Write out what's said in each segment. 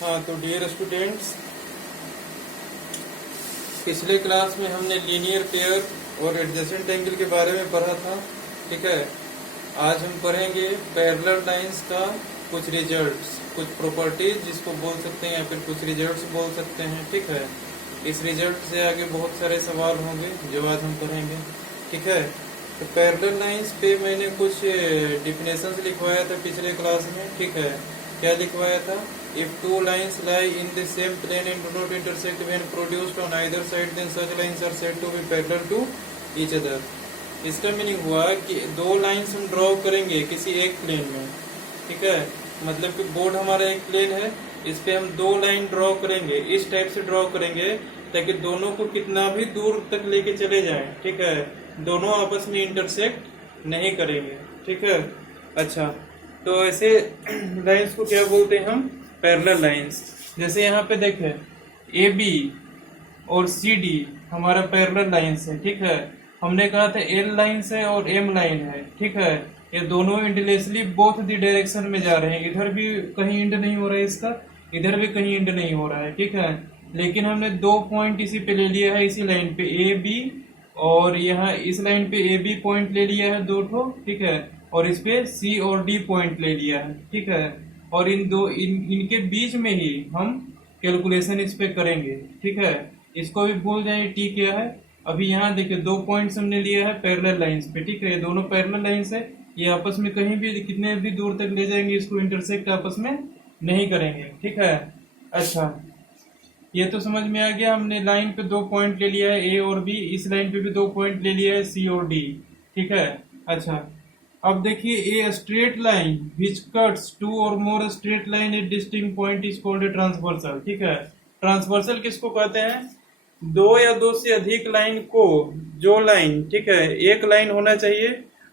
हाँ, तो dear students, पिछले क्लास में हमने लीनियर पेयर और एडजेसेंट एंगल के बारे में पढ़ा था। ठीक है, आज हम पढ़ेंगे पैरेलल लाइंस का कुछ रिजल्ट्स, कुछ प्रॉपर्टीज जिसको बोल सकते हैं या फिर कुछ रिजल्ट्स बोल सकते हैं। ठीक है, इस रिजल्ट से आगे बहुत सारे सवाल होंगे जो आज हम पढ़ेंगे। ठीक है, तो पैरेलल लाइंस पे मैंने कुछ डिफिनेशंस लिखवाया था पिछले क्लास में। ठीक है, क्या लिखवाया था? If two lines lie in the same plane and do not intersect when produced on either side, then such lines are said to be parallel to each other. इसका मीनिंग हुआ कि दो लाइंस हम ड्रॉ करेंगे किसी एक plane में। ठीक है, मतलब कि बोर्ड हमारा एक प्लेन है, इस पे हम दो लाइन ड्रॉ करेंगे, इस टाइप से ड्रॉ करेंगे ताकि दोनों को कितना भी दूर तक लेके चले जाएं। ठीक है, दोनों आपस में इंटरसेक्ट नहीं करेंगे। ठीक है, अच्छा, तो ऐसे लाइंस को क्या बोलते हैं हम? Parallel lines. जैसे यहाँ पे देखें, ए बी और सी डी हमारा पैरेलल लाइंस है। ठीक है, हमने कहा था एल लाइंस है और एम लाइन है। ठीक है, ये दोनों इंडलेसली बोथ द डायरेक्शन में जा रहे हैं, इधर भी कहीं इंड नहीं हो रहा है इसका, इधर भी कहीं इंड नहीं हो रहा है। ठीक है, लेकिन हमने दो पॉइंट इसी पे ले लिया है, इसी लाइन पे ए बी, और यहाँ इस लाइन पे ए बी पॉइंट ले लिया है दो ठो। ठीक है, और इस पे सी और डी पॉइंट ले लिया है। ठीक है, और इनके बीच में ही हम कैलकुलेशन इस पे करेंगे। ठीक है, इसको भी भूल जाए टी क्या है। अभी यहाँ देखिए दो पॉइंट्स हमने लिया है पैरेलल लाइंस पे। ठीक है, ये दोनों पैरेलल लाइंस है, ये आपस में कहीं भी कितने भी दूर तक ले जाएंगे इसको इंटरसेक्ट आपस में नहीं करेंगे। ठीक है, अच्छा, ये तो समझ में आ गया। हमने लाइन पे दो पॉइंट ले लिया है ए और बी, इस लाइन पे भी दो पॉइंट ले लिया है सी और डी। ठीक है, अच्छा, अब देखिए a straight line which cuts two or more straight line at distinct point is called a transversal. ठीक है, ट्रांसवर्सल किसको कहते हैं? दो या दो से अधिक लाइन को, जो लाइन, ठीक है, एक लाइन होना चाहिए,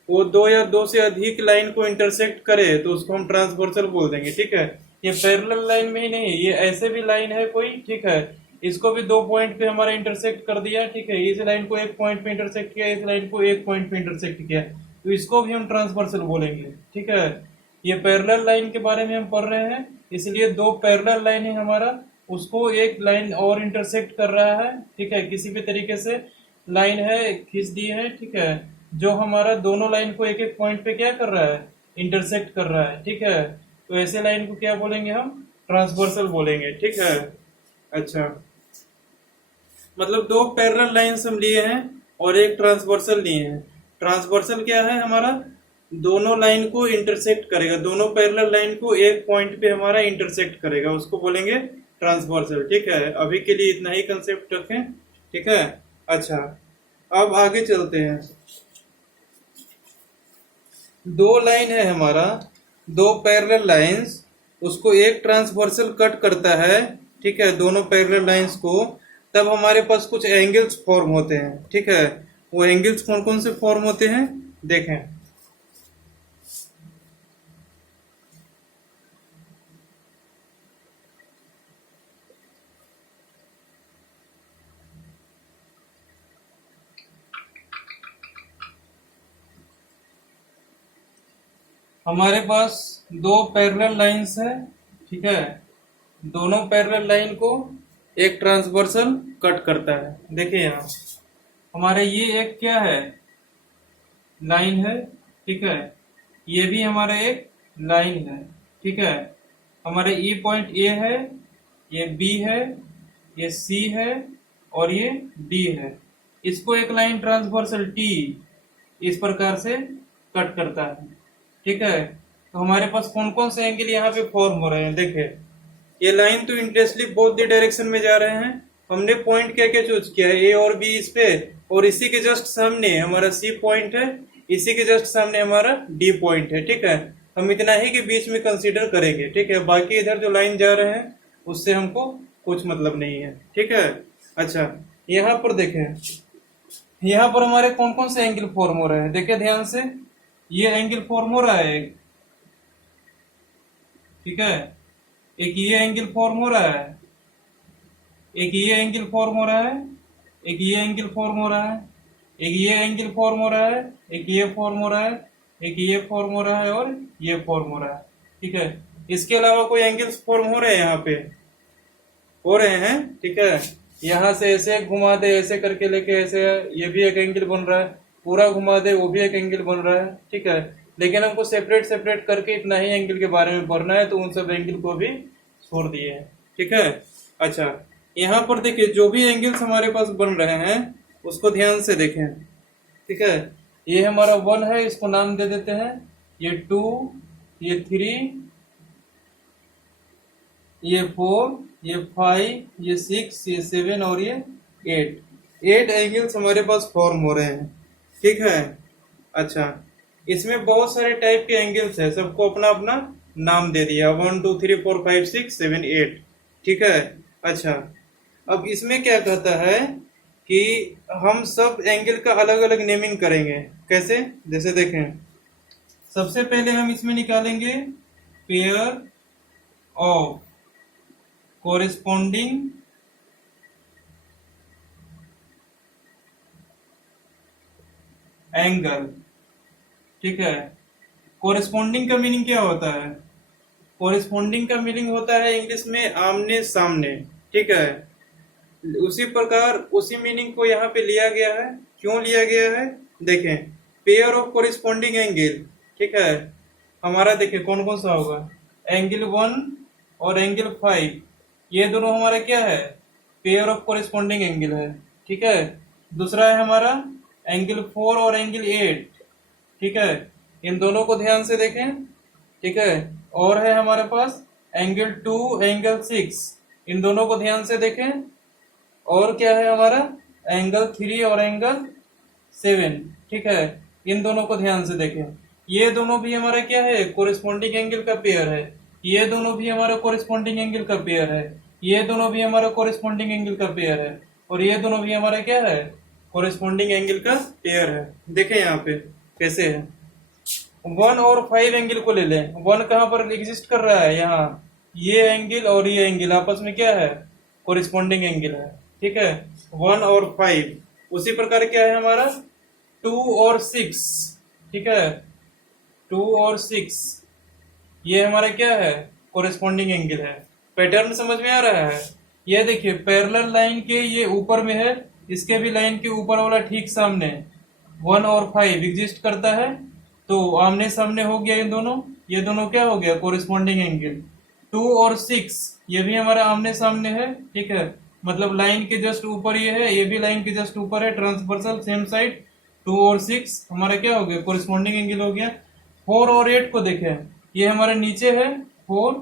वो दो या दो से अधिक लाइन को इंटरसेक्ट करे तो उसको हम ट्रांसवर्सल बोल देंगे। ठीक है, ये पैरेलल लाइन में ही नहीं, ये ऐसे भी लाइन है कोई। ठीक है, इसको भी दो पॉइंट पे हमारा इंटरसेक्ट कर दिया। ठीक है, इस लाइन को एक पॉइंट पे इंटरसेक्ट किया, इस लाइन को एक पॉइंट पे इंटरसेक्ट किया, तो इसको भी हम ट्रांसवर्सल बोलेंगे। ठीक है, ये पैरेलल लाइन के बारे में हम पढ़ रहे हैं, इसलिए दो पैरेलल लाइन है हमारा, उसको एक लाइन और इंटरसेक्ट कर रहा है। ठीक है, किसी भी तरीके से लाइन है खींच दी है। ठीक है, जो हमारा दोनों लाइन को एक एक पॉइंट पे क्या कर रहा है? इंटरसेक्ट कर रहा है। ठीक है, तो ऐसे लाइन को क्या बोलेंगे हम? ट्रांसवर्सल बोलेंगे। ठीक है, अच्छा, मतलब दो पैरेलल लाइंस हम लिए हैं और एक ट्रांसवर्सल लिए हैं। ट्रांसवर्सल क्या है हमारा? दोनों लाइन को इंटरसेक्ट करेगा, दोनों पैरेलल लाइन को एक पॉइंट पे हमारा इंटरसेक्ट करेगा, उसको बोलेंगे ट्रांसवर्सल। ठीक है, अभी के लिए इतना ही कंसेप्ट रखें। ठीक है, अच्छा, अब आगे चलते हैं। दो लाइन है हमारा, दो पैरेलल लाइंस, उसको एक ट्रांसवर्सल कट करता है। ठीक है, दोनों पैरेलल लाइंस को, तब हमारे पास कुछ एंगल्स फॉर्म होते हैं। ठीक है, वो एंगल्स कौन कौन से फॉर्म होते हैं देखें। हमारे पास दो पैरेलल लाइंस है। ठीक है, दोनों पैरेलल लाइन को एक ट्रांसवर्सल कट करता है। देखिए यहाँ हमारे ये एक क्या है? लाइन है। ठीक है, ये भी हमारा एक लाइन है। ठीक है, हमारे ई पॉइंट ए है, ये बी है, ये सी है और ये डी है। इसको एक लाइन ट्रांसवर्सल टी इस प्रकार से कट करता है। ठीक है, तो हमारे पास कौन कौन से एंगल यहाँ पे फॉर्म हो रहे हैं देखिए। ये लाइन तो इंटरेस्टली बोथ द डायरेक्शन में जा रहे हैं। हमने पॉइंट क्या क्या चूज किया है? ए और बी इस पे, और इसी के जस्ट सामने हमारा सी पॉइंट है, इसी के जस्ट सामने हमारा डी पॉइंट है। ठीक है, हम इतना ही के बीच में कंसीडर करेंगे। ठीक है, बाकी इधर जो लाइन जा रहे हैं उससे हमको कुछ मतलब नहीं है। ठीक है, अच्छा, यहाँ पर देखें, यहाँ पर हमारे कौन कौन से एंगल फॉर्म हो रहे हैं देखिए ध्यान से। ये एंगल फॉर्म हो रहा है, ठीक है, एक ये एंगल फॉर्म हो रहा है, एक ये एंगल फॉर्म हो रहा है, एक ये एंगल फॉर्म हो रहा है, एक ये एंगल फॉर्म हो रहा है, एक ये फॉर्म हो रहा है, एक ये फॉर्म हो रहा है और ये फॉर्म हो रहा है। ठीक है, इसके अलावा कोई एंगल्स फॉर्म हो रहे हैं यहाँ पे, हो रहे हैं, ठीक है। यहाँ से ऐसे घुमा दे, ऐसे करके लेके ऐसे, ये भी एक एंगल बन रहा है, पूरा घुमा दे वो भी एक एंगल बन रहा है, ठीक है। लेकिन हमको सेपरेट सेपरेट करके इतना ही एंगल के बारे में पढ़ना है, तो उन सब एंगल को भी छोड़ दिए हैं, ठीक है। अच्छा, यहाँ पर देखिए जो भी एंगल्स हमारे पास बन रहे हैं उसको ध्यान से देखें, ठीक है। ये हमारा 1 है, इसको नाम दे देते हैं, ये 2, ये 3, ये 4, ये 5, ये 6, ये 7 और ये 8 एंगल्स हमारे पास फॉर्म हो रहे हैं, ठीक है। अच्छा, इसमें बहुत सारे टाइप के एंगल्स है, सबको अपना अपना नाम दे दिया, 1 2 3 4 5 6 7 8, ठीक है। अच्छा, अब इसमें क्या कहता है कि हम सब एंगल का अलग अलग नेमिंग करेंगे। कैसे? जैसे देखें, सबसे पहले हम इसमें निकालेंगे पेयर ऑफ कोरिस्पोंडिंग एंगल, ठीक है। कोरिस्पोंडिंग का मीनिंग क्या होता है? कोरिस्पोंडिंग का मीनिंग होता है इंग्लिश में आमने सामने, ठीक है। उसी प्रकार उसी मीनिंग को यहाँ पे लिया गया है। क्यों लिया गया है? देखें, पेयर ऑफ कोरिस्पोंडिंग एंगल, ठीक है। हमारा देखिए कौन कौन सा होगा, एंगल 1 और एंगल 5, ये दोनों हमारा क्या है, पेयर ऑफ कोरिस्पोंडिंग एंगल है, ठीक है। दूसरा है हमारा एंगल 4 और एंगल 8, ठीक है। इन दोनों को ध्यान से देखें, ठीक है। और है हमारे पास एंगल 2 एंगल 6, इन दोनों को ध्यान से देखें। और क्या है हमारा एंगल 3 और एंगल 7, ठीक है। इन दोनों को ध्यान से देखें, ये दोनों भी हमारा क्या है, कोरिस्पोंडिंग एंगल का पेयर है। ये दोनों भी हमारा कोरिस्पोंडिंग एंगल का पेयर है। ये दोनों भी हमारा कोरिस्पोंडिंग एंगल का पेयर है। और ये दोनों भी हमारा क्या है, कोरिस्पोंडिंग एंगल का पेयर है। देखें यहाँ पे कैसे है, 1 और 5 एंगल को ले लें। 1 कहाँ पर एग्जिस्ट कर रहा है, यहाँ ये एंगल और ये एंगल आपस में क्या है, कोरिस्पोंडिंग एंगल है, ठीक है। 1 और 5, उसी प्रकार क्या है हमारा 2 और 6, ठीक है। 2 और 6 ये हमारा क्या है, कोरिस्पोंडिंग एंगल है। पैटर्न समझ में आ रहा है? ये देखिए पैरेलल लाइन के ये ऊपर में है, इसके भी लाइन के ऊपर वाला ठीक सामने 1 और 5 एग्जिस्ट करता है, तो आमने सामने हो गया इन दोनों, ये दोनों क्या हो गया, कोरिस्पोंडिंग एंगल। 2 और 6 ये भी हमारा आमने सामने है, ठीक है। मतलब लाइन के जस्ट ऊपर ये है, ये भी लाइन के जस्ट ऊपर है, ट्रांसवर्सल सेम साइड। 2 और 6 हमारा क्या हो गया, कोरिस्पोंडिंग एंगल हो गया। 4 और 8 को देखें, ये हमारे नीचे है 4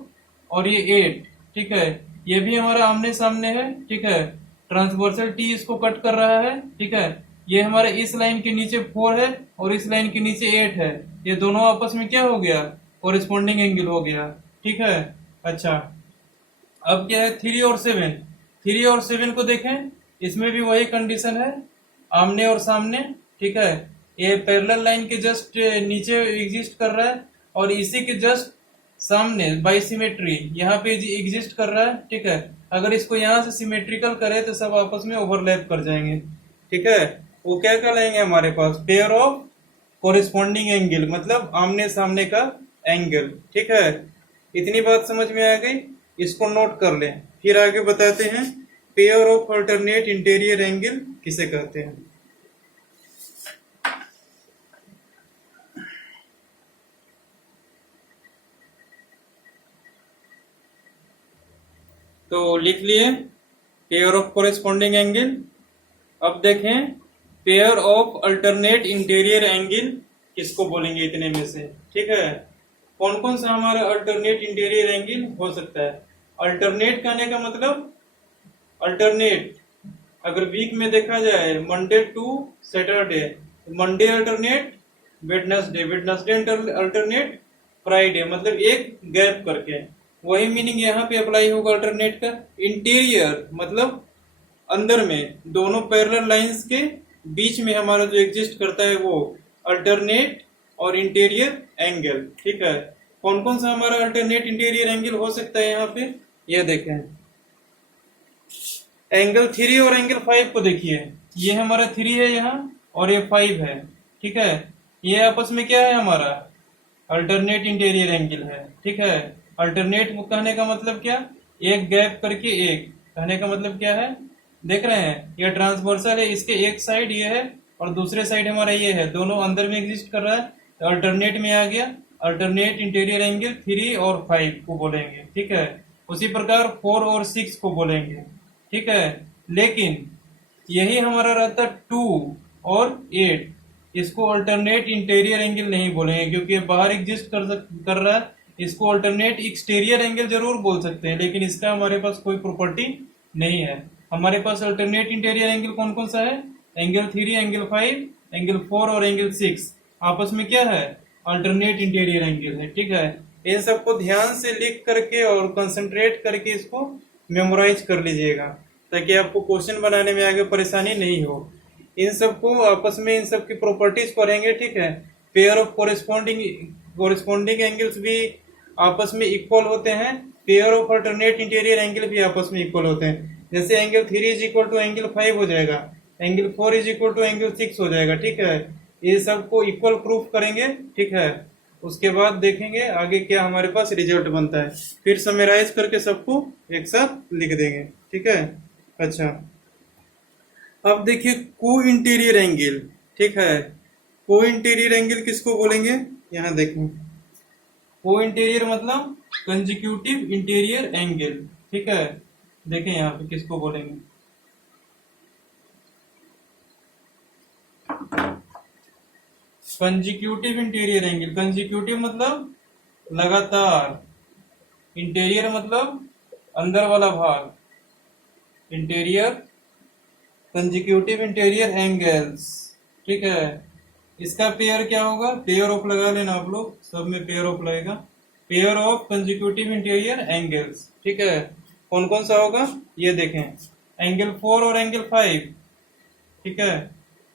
और ये 8, ठीक है। ये भी हमारा आमने सामने है, ठीक है। ट्रांसवर्सल टी इसको कट कर रहा है, ठीक है। ये हमारे इस लाइन के नीचे 4 है और इस लाइन के नीचे 8 है, ये दोनों आपस में क्या हो गया, कोरिस्पोंडिंग एंगल हो गया, ठीक है। अच्छा, अब क्या है 3 और 7, 3 और 7 को देखें, इसमें भी वही कंडीशन है, आमने और सामने, ठीक है। ये पैरेलल लाइन के जस्ट नीचे एग्जिस्ट कर रहा है और इसी के जस्ट सामने बाई सिमेट्री यहाँ पे एग्जिस्ट कर रहा है, ठीक है। अगर इसको यहाँ से सिमेट्रिकल करे तो सब आपस में ओवरलैप कर जाएंगे, ठीक है। वो क्या कहलाएंगे हमारे पास, पेयर ऑफ कोरिस्पोंडिंग एंगल, मतलब आमने सामने का एंगल, ठीक है। इतनी बात समझ में आ गई, इसको नोट कर लें। फिर आगे बताते हैं pair of alternate interior angle किसे कहते हैं। तो लिख लिए पेयर ऑफ कोरिस्पोंडिंग एंगल। अब देखें pair of alternate interior angle किसको बोलेंगे इतने में से, ठीक है। कौन कौन सा हमारा अल्टरनेट इंटीरियर एंगल हो सकता है। अल्टरनेट कहने का मतलब, अल्टरनेट अगर वीक में देखा जाए Monday to Saturday, Monday alternate Wednesday, Wednesday alternate Friday, मतलब एक गैप करके। वही मीनिंग यहाँ पे अप्लाई होगा अल्टरनेट का। इंटीरियर मतलब अंदर में, दोनों पैरेलल लाइंस के बीच में हमारा जो एग्जिस्ट करता है वो अल्टरनेट और इंटीरियर एंगल, ठीक है। कौन कौन सा हमारा अल्टरनेट इंटीरियर एंगल हो सकता है यहाँ पे, ये देखें। एंगल 3 और एंगल 5 को देखिए, ये हमारा 3 है यहाँ और ये 5 है, ठीक है। ये आपस में क्या है हमारा, अल्टरनेट इंटीरियर एंगल है, ठीक है। अल्टरनेट कहने का मतलब क्या, एक गैप करके एक, कहने का मतलब क्या है, देख रहे हैं ये ट्रांसवर्सल है, इसके एक साइड ये है और दूसरे साइड हमारा ये है, दोनों अंदर में एग्जिस्ट कर रहा है, तो अल्टरनेट में आ गया। अल्टरनेट इंटीरियर एंगल 3 और 5 को बोलेंगे, ठीक है। उसी प्रकार 4 और 6 को बोलेंगे, ठीक है। लेकिन यही हमारा रहता 2 और 8, इसको अल्टरनेट इंटीरियर एंगल नहीं बोलेंगे क्योंकि ये बाहर एग्जिस्ट कर रहा है। इसको अल्टरनेट एक्सटीरियर एंगल जरूर बोल सकते हैं, लेकिन इसका हमारे पास कोई प्रॉपर्टी नहीं है। हमारे पास अल्टरनेट इंटीरियर एंगल कौन कौन सा है, एंगल 3, एंगल 5, एंगल 4 और एंगल 6 आपस में क्या है, अल्टरनेट इंटीरियर एंगल है, ठीक है। इन सबको ध्यान से लिख करके और कंसंट्रेट करके इसको मेमोराइज कर लीजिएगा, ताकि आपको क्वेश्चन बनाने में आगे परेशानी नहीं हो। इन सबको आपस में इन सब की प्रॉपर्टीज पढ़ेंगे, ठीक है। पेयर ऑफ कोरिस्पॉन्डिंग एंगल्स भी आपस में इक्वल होते हैं, pair of alternate interior angle भी आपस में इक्वल होते हैं। जैसे angle 3 is equal to angle 5 हो जाएगा, angle 4 is equal to angle 6 हो जाएगा, ठीक है। ये सबको इक्वल प्रूफ करेंगे, ठीक है। उसके बाद देखेंगे आगे क्या हमारे पास रिजल्ट बनता है, फिर समराइज करके सबको एक साथ लिख देंगे, ठीक है। अच्छा, अब देखिए को इंटीरियर एंगल, ठीक है। को इंटीरियर एंगल किसको बोलेंगे, यहाँ देखें, को इंटीरियर मतलब कंजिक्यूटिव इंटीरियर एंगल, ठीक है। देखें यहाँ पे किसको बोलेंगे, कंजिक्यूटिव इंटीरियर एंगल। कंजिक्यूटिव मतलब लगातार, इंटीरियर मतलब अंदर वाला भाग, इंटीरियर कंजिक्यूटिव इंटीरियर एंगल्स, ठीक है। इसका पेयर क्या होगा, पेयर ऑफ लगा लेना आप लोग, सब में पेयर ऑफ लगेगा, pair of consecutive interior angles, ठीक है। कौन कौन सा होगा ये देखें, एंगल 4 और एंगल 5, ठीक है,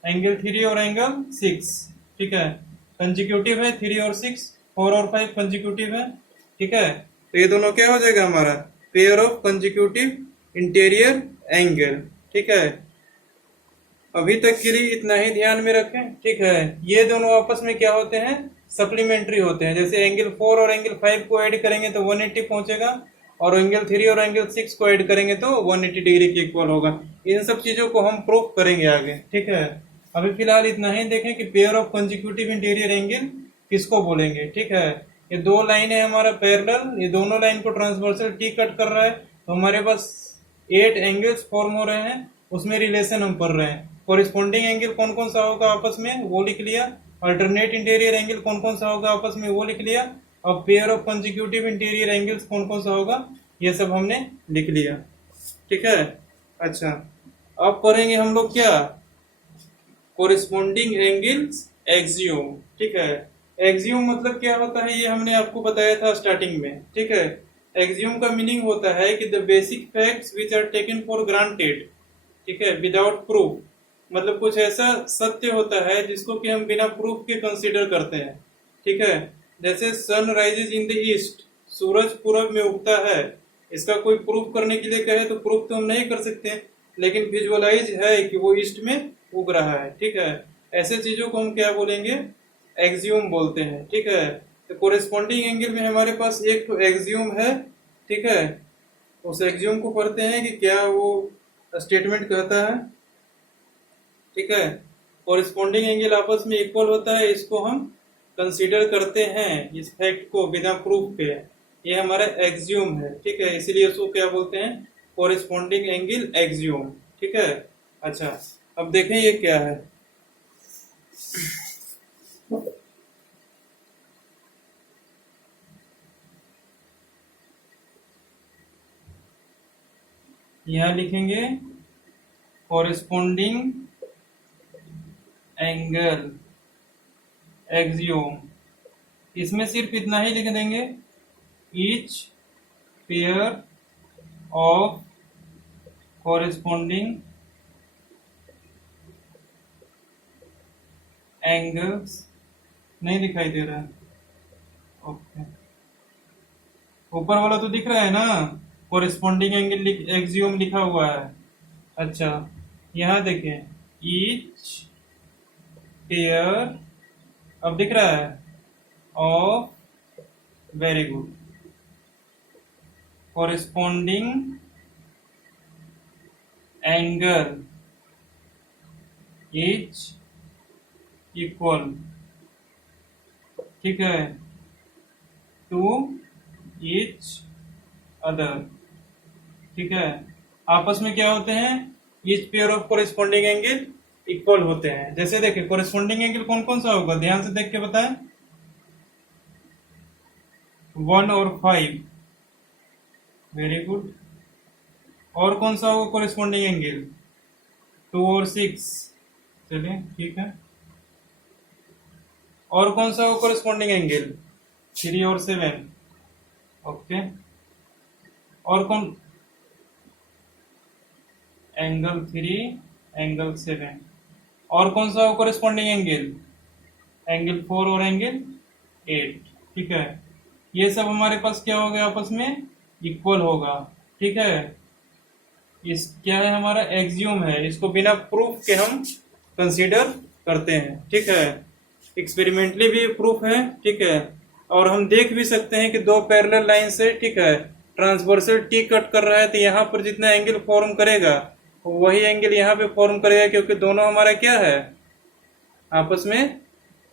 एंगल 3 और एंगल 6, ठीक है। कंजिक्यूटिव है 3 और 6, 4 और 5 कंजिक्यूटिव है, ठीक है। तो ये दोनों क्या हो जाएगा हमारा, pair of consecutive interior angle, ठीक है। अभी तक के लिए इतना ही ध्यान में रखें, ठीक है। ये दोनों आपस में क्या होते हैं, सप्लीमेंट्री होते हैं। जैसे एंगल 4 और एंगल 5 को ऐड करेंगे तो 180 पहुंचेगा, और एंगल 3 और एंगल 6 को ऐड करेंगे तो 180 डिग्री के इक्वल होगा। इन सब चीजों को हम प्रूफ करेंगे आगे, ठीक है। अभी फिलहाल इतना ही देखें कि pair of consecutive interior angle किसको बोलेंगे, ठीक है। ये दो लाइन है हमारा पैरेलल, ये दोनों लाइन को ट्रांसवर्सल टी कट कर रहा है, तो हमारे पास 8 एंगल्स फॉर्म हो रहे हैं, उसमें रिलेशन हम पढ़ रहे हैं। कोरिस्पॉन्डिंग एंगल कौन कौन सा होगा आपस में वो लिख लिया, अल्टरनेट इंटीरियर एंगल कौन कौन सा होगा आपस में वो लिख लिया, और pair of consecutive interior angles कौन कौन सा होगा ये सब हमने लिख लिया, ठीक है। अच्छा, अब पढ़ेंगे हम लोग क्या, कोरिस्पॉन्डिंग एंगल्स एक्सियोम, ठीक है। एक्सियोम मतलब क्या होता है ये हमने आपको बताया था स्टार्टिंग में, ठीक है। एक्सियोम का मीनिंग होता है कि the basic facts which are taken for granted, ठीक है, विदाउट प्रूफ। मतलब कुछ ऐसा सत्य होता है जिसको कि हम बिना प्रूफ के कंसीडर करते हैं, ठीक है। जैसे sun rises in the east, सूरज पूरब में उगता है, इसका कोई प्रूफ करने के लिए कहे तो प्रूफ तो हम नहीं कर सकते, लेकिन विजुअलाइज है कि वो ईस्ट में उग रहा है, ठीक है। ऐसे चीजों को हम क्या बोलेंगे, एक्सियोम बोलते हैं, ठीक है। तो कोरिस्पॉन्डिंग एंगल में हमारे पास एक तो एक्सियोम है, ठीक है। उस एक्सियोम को पढ़ते हैं कि क्या वो स्टेटमेंट कहता है, ठीक है। कोरिस्पॉन्डिंग एंगल आपस में इक्वल होता है, इसको हम कंसीडर करते हैं इस फैक्ट को बिना प्रूफ के, ये हमारा एक्सियोम है, ठीक है। इसीलिए उसको क्या बोलते हैं, कोरिस्पॉन्डिंग एंगल एक्सियोम, ठीक है। अच्छा, अब देखें ये क्या है, यहां लिखेंगे कोरिस्पॉन्डिंग एंगल एक्सियोम, इसमें सिर्फ इतना ही लिख देंगे, each pair of corresponding angles, नहीं दिखाई दे रहा है, ओके, ऊपर वाला तो दिख रहा है ना, कोरिस्पॉन्डिंग एंगल एक्सियोम लिखा हुआ है। अच्छा, यहाँ देखें, ईच पेयर, अब दिख रहा है, ऑफ, very good, corresponding angle is equal, ठीक है, टू ईच अदर, ठीक है। आपस में क्या होते हैं? Each pair of corresponding angle equal होते हैं। जैसे देखिए कोरिस्पोंडिंग एंगल कौन कौन सा होगा, ध्यान से देख के बताएं। 1 और 5, वेरी गुड। और कौन सा होगा कोरिस्पोंडिंग एंगल? 2 और 6, चलिए ठीक है। और कौन सा होगा कोरिस्पोंडिंग एंगल? 3 और 7, ओके। और कौन? Angle 3, angle 7। और कौन सा होगा कोरिस्पोंडिंग एंगल? एंगल 4 और एंगल 8, ठीक है। ये सब हमारे पास क्या होगा, आपस में इक्वल होगा, ठीक है। इस क्या है, हमारा एक्सियोम है, इसको बिना प्रूफ के हम कंसीडर करते हैं, ठीक है। एक्सपेरिमेंटली भी प्रूफ है, ठीक है। और हम देख भी सकते हैं कि दो पैरेलल लाइन से, ठीक है, ट्रांसवर्सल टी कट कर रहा है, तो यहाँ पर जितना एंगल फॉर्म करेगा वही एंगल यहाँ पे फॉर्म करेगा, क्योंकि दोनों हमारा क्या है, आपस में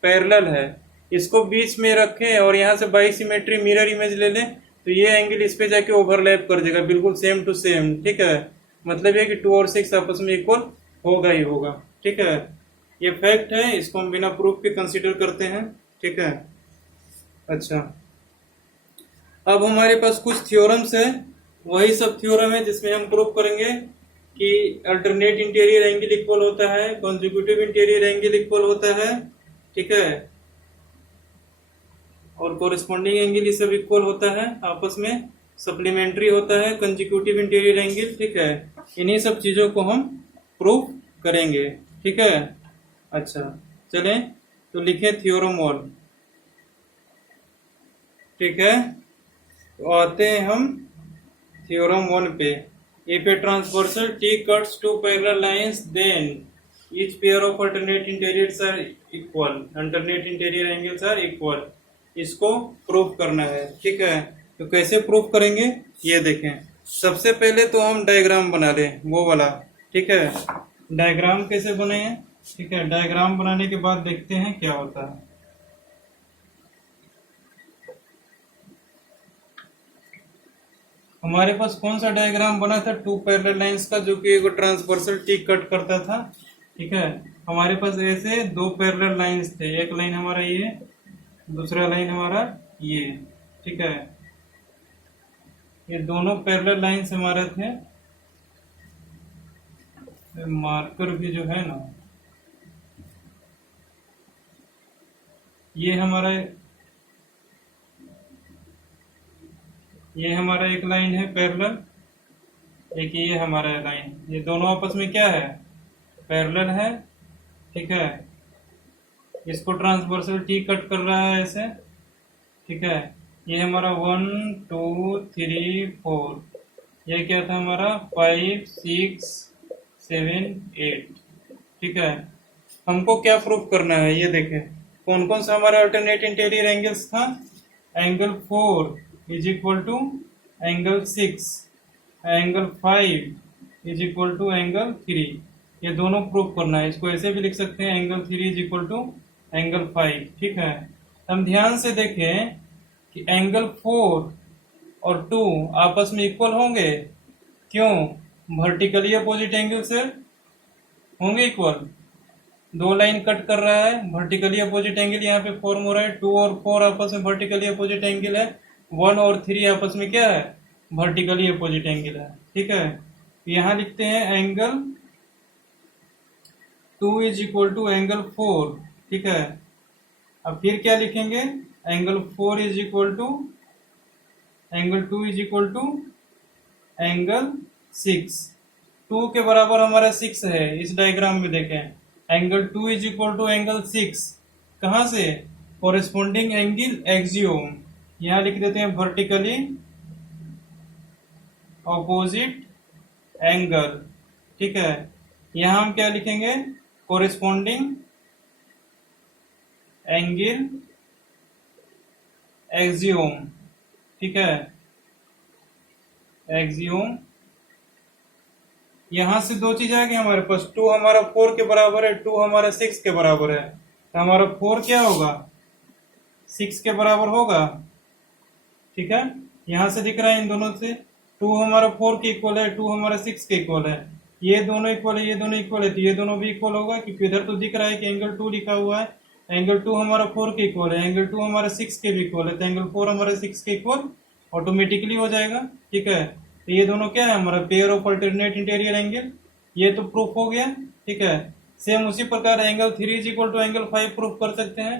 पैरेलल है। इसको बीच में रखें और यहाँ से बाइसिमेट्री मिरर इमेज ले लें, तो ये एंगल इस पे जाके ओवरलैप कर देगा, बिल्कुल सेम टू सेम, ठीक है। मतलब ये कि 2 और 6 आपस में इक्वल होगा ही होगा, ठीक है। ये फैक्ट है, इसको हम बिना प्रूफ के कंसीडर करते हैं, ठीक है। अच्छा, अब हमारे पास कुछ थ्योरम्स है, वही सब थ्योरम है जिसमें हम प्रूव करेंगे कि अल्टरनेट इंटीरियर एंगल इक्वल होता है, कॉन्जिक्यूटिव इंटीरियर एंगल इक्वल होता है, ठीक है, और कोरिस्पोंडिंग एंगल ये सब इक्वल होता है आपस में, सप्लीमेंट्री होता है कंजिक्यूटिव इंटीरियर एंगल, ठीक है। इन्हीं सब चीजों को हम प्रूफ करेंगे, ठीक है। अच्छा, चलें तो लिखें थ्योरम 1, ठीक है। तो आते हैं हम थ्योरम 1 पे। If a transversal T cuts two parallel lines then each pair of alternate interiors are equal, alternate interior angles are equal, इसको प्रूफ करना है, ठीक है। तो कैसे प्रूफ करेंगे ये देखें। सबसे पहले तो हम डायग्राम बना लें, वो वाला, ठीक है। डायग्राम कैसे बने, ठीक है। डायग्राम बनाने के बाद देखते हैं क्या होता है। हमारे पास कौन सा डायग्राम बना था, टू पैरेलल लाइंस का, जो कि एक ट्रांसवर्सल टी कट करता था, ठीक है। हमारे पास ऐसे दो पैरेलल लाइंस थे, एक लाइन हमारा ये, दूसरा लाइन हमारा ये, ठीक है। ये दोनों पैरेलल लाइंस हमारे थे, मार्कर भी जो है ना, ये हमारा एक लाइन है पैरेलल, एक ये हमारा लाइन, ये दोनों आपस में क्या है, पैरेलल है, ठीक है। इसको ट्रांसवर्सल टी कट कर रहा है ऐसे, ठीक है। ये हमारा 1 2 3 4, ये क्या था हमारा 5 6 7 8, ठीक है। हमको क्या प्रूफ करना है ये देखें, कौन कौन सा हमारा अल्टरनेट इंटीरियर एंगल्स था। Angle 4 is equal to angle 6, angle 5 is equal to angle 3, ये दोनों प्रूफ करना है। इसको ऐसे भी लिख सकते हैं, angle 3 is equal to angle 5, ठीक है। हम ध्यान से देखें कि एंगल 4 और 2 आपस में इक्वल होंगे, क्यों, वर्टिकली अपोजिट एंगल से होंगे इक्वल। दो लाइन कट कर रहा है, वर्टिकली अपोजिट एंगल यहाँ पे फॉर्म हो रहा है, 2 और 4 आपस में वर्टिकली अपोजिट एंगल है, 1 और 3 आपस में क्या है, वर्टिकली अपोजिट एंगल है, ठीक है। यहाँ लिखते हैं angle 2 is equal to angle 4, ठीक है। अब फिर क्या लिखेंगे, angle 4 is equal to angle 2 is equal to angle 6, 2 के बराबर हमारा 6 है। इस डायग्राम में देखें, angle 2 is equal to angle 6, कहां से, कोरिस्पोंडिंग एंगल एक्सियोम, यहां लिख देते हैं वर्टिकली ऑपोजिट एंगल, ठीक है। यहां हम क्या लिखेंगे, कोरिस्पोंडिंग एंगल एक्सियोम, ठीक है। एक्सियोम, यहां से दो चीज आ गई हमारे पास, 2 हमारा 4 के बराबर है, 2 हमारा 6 के बराबर है, तो हमारा 4 क्या होगा, 6 के बराबर होगा। ठीक है, यहां से दिख रहा है इन दोनों से 2 हमारा 4 के इक्वल है, 2 हमारा 6 के इक्वल है, ये दोनों इक्वल है, ये दोनों इक्वल है, तो ये दोनों भी इक्वल होगा, क्योंकि इधर तो दिख रहा है कि एंगल 2 लिखा हुआ है, एंगल 2 हमारा 4 के इक्वल है, एंगल 2 हमारा 6 के भी इक्वल है, तो एंगल 4 हमारा 6 के इक्वल ऑटोमेटिकली हो जाएगा। ठीक है, तो ये दोनों क्या है हमारा pair of alternate interior angle, ये तो प्रूफ हो गया। ठीक है, सेम उसी प्रकार angle 3 is equal to angle 5 proof कर सकते हैं।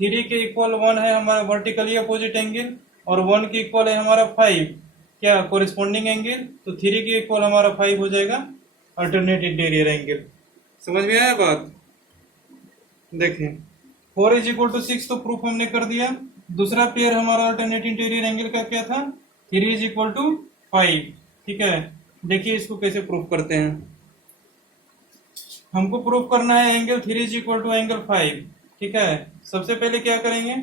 3 के इक्वल 1 है हमारा वर्टिकली अपोजिट एंगल, और 1 के इक्वल है हमारा 5 क्या कोरिस्पॉन्डिंग एंगल, तो 3 के इक्वल हमारा 5 हो जाएगा अल्टरनेट इंटीरियर एंगल। समझ में आया बात? देखें 4 इज इक्वल टू 6 तो प्रूफ हमने कर दिया। दूसरा पेयर हमारा अल्टरनेट इंटीरियर एंगल का क्या था, 3 इज इक्वल टू 5। ठीक है, देखिए इसको कैसे प्रूफ करते हैं। हमको प्रूफ करना है angle 3 is equal to angle 5। ठीक है, सबसे पहले क्या करेंगे,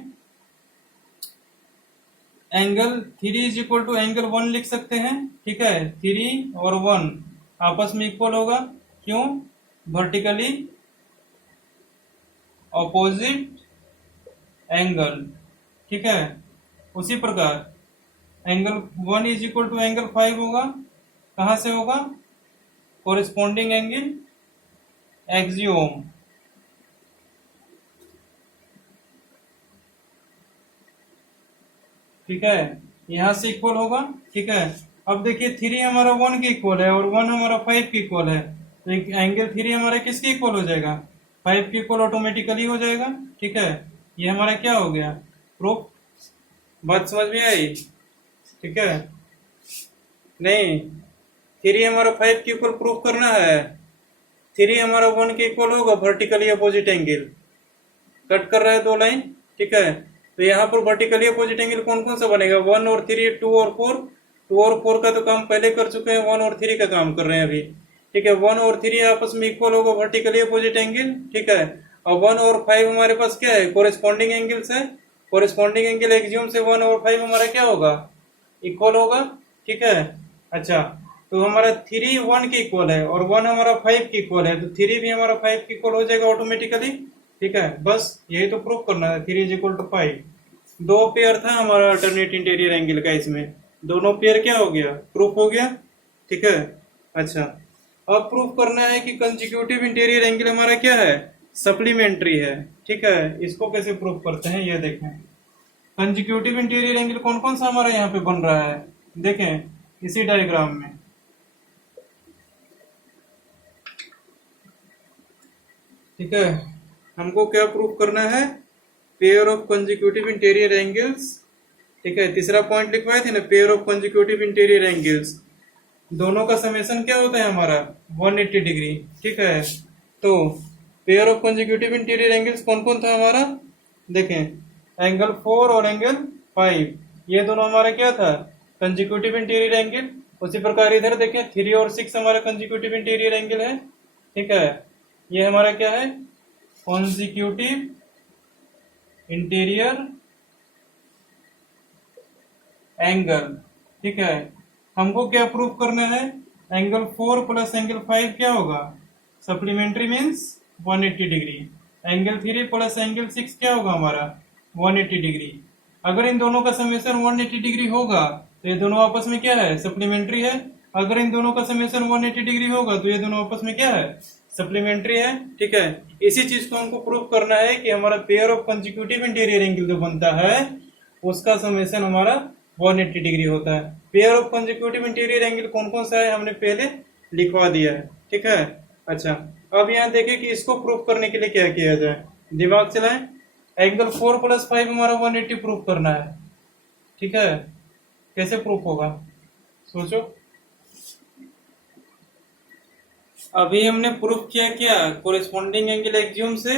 angle 3 is equal to angle 1 लिख सकते हैं। ठीक है, 3 और 1 आपस में इक्वल होगा, क्यों, वर्टिकली ऑपोजिट एंगल। ठीक है, उसी प्रकार angle 1 is equal to angle 5 होगा, कहां से होगा, कोरिस्पॉन्डिंग एंगल एक्सियोम। ठीक है, यहां से इक्वल होगा। ठीक है, अब देखिए 3 हमारा 1 के इक्वल है और 1 हमारा 5 के इक्वल है, तो एंगल 3 हमारा किसके इक्वल हो जाएगा, 5 के इक्वल ऑटोमेटिकली हो जाएगा। ठीक है, ये हमारा क्या हो गया, प्रूफ। बात समझ में आई? ठीक है, नहीं 3 हमारा 5 के इक्वल प्रूफ करना है, 3 हमारा 1 के इक्वल होगा वर्टिकली अपोजिट एंगल, कट कर रहा है 2 लाइन। ठीक है, तो यहाँ पर वर्टिकली अपोजिट एंगल कौन कौन सा बनेगा, 1 और 3, 2 और 4। 2 और 4 का तो काम पहले कर चुके हैं, 1 और 3 का काम कर रहे हैं अभी। ठीक है, 1 और 3 आपस में इक्वल होगा वर्टिकली अपोजिट एंगल। ठीक है, और 1 और 5 हमारे पास क्या है, कोरिस्पॉन्डिंग एंगल्स है, कोरिस्पॉन्डिंग एंगल एक्सियोम से 1 और 5 हमारा क्या होगा, इक्वल होगा। ठीक है, अच्छा तो हमारा 3 1 के इक्वल है और 1 हमारा 5 के इक्वल है, तो 3 भी हमारा 5 के इक्वल हो जाएगा ऑटोमेटिकली। ठीक है, बस यही तो प्रूफ करना है, 3 इज इक्वल टू 5। 2 पेयर था हमारा अल्टरनेट इंटीरियर एंगल का, इसमें दोनों पेयर क्या हो गया, प्रूफ हो गया। ठीक है, अच्छा अब प्रूफ करना है कि कंसेक्यूटिव इंटीरियर एंगल हमारा क्या है, सप्लीमेंट्री है। ठीक है, इसको कैसे प्रूफ करते हैं ये देखें। कंसेक्यूटिव इंटीरियर एंगल कौन कौन सा हमारा यहाँ पे बन रहा है, देखें इसी डायग्राम में। ठीक है, हमको क्या प्रूफ करना है, pair of consecutive interior angles. ठीक है, तीसरा पॉइंट लिखवाए थे ना, pair of consecutive interior angles, दोनों का समेशन क्या होता है हमारा 180 डिग्री। ठीक है, तो pair of consecutive interior angles कौन कौन था हमारा, देखें एंगल 4 और एंगल 5, ये दोनों हमारा क्या था, कंसेक्यूटिव इंटीरियर एंगल। उसी प्रकार इधर देखें 3 और 6 हमारा कंसेक्यूटिव इंटीरियर एंगल है। ठीक है, ये हमारा क्या है, कॉन्जिक्यूटिव इंटीरियर एंगल। ठीक है, हमको क्या प्रूफ करना है, एंगल 4 प्लस एंगल 5 क्या होगा, supplementary means 180 degree. Angle 3 plus angle 6 क्या होगा हमारा 180 डिग्री। अगर इन दोनों का समेशन 180 डिग्री होगा तो ये दोनों आपस में क्या है, सप्लीमेंट्री है। अगर इन दोनों का समेशन 180 डिग्री होगा तो ये दोनों आपस में क्या है, सप्लीमेंट्री है। ठीक है, इसी चीज को हमको प्रूफ करना है कि हमारा pair of consecutive interior angle जो बनता है उसका समेशन हमारा 180 डिग्री होता है। Pair of consecutive interior angle कौन कौन सा है हमने पहले लिखवा दिया है। ठीक है, अच्छा अब यहाँ देखें कि इसको प्रूफ करने के लिए क्या किया जाए, दिमाग चलाएं। एंगल 4 प्लस 5 हमारा 180 प्रूफ करना है। ठीक है, कैसे प्रूफ होगा सोचो। अभी हमने प्रूफ किया क्या, कोरिस्पॉन्डिंग एंगल एक्सियोम से।